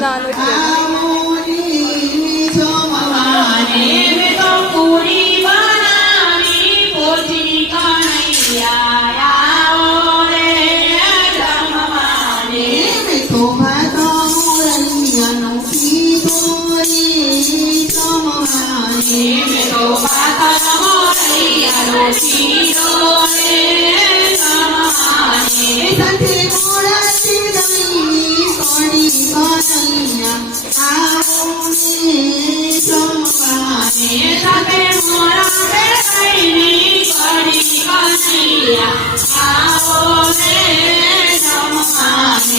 んなあの日三天无人。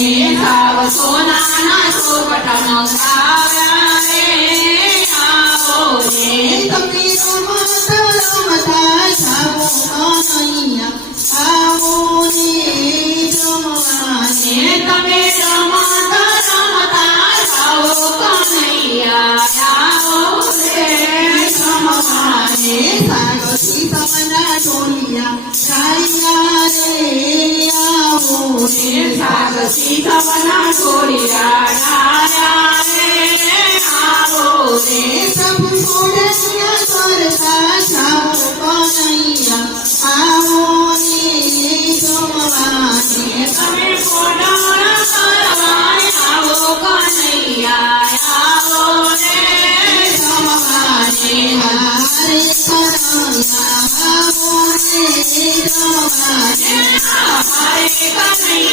સિંહાવ સોનાના ચોપટનો સારા રે આવો રે તમે રમતા જાવો અહીંયા આવો ને જોવા ને તમે રમતા રમતા જાવો કનૈયા આવો રે જમવા ને સાગસી તમના ટોલિયા ચાલ્યા રે મુસ્લિમ સાગ સબ છોડ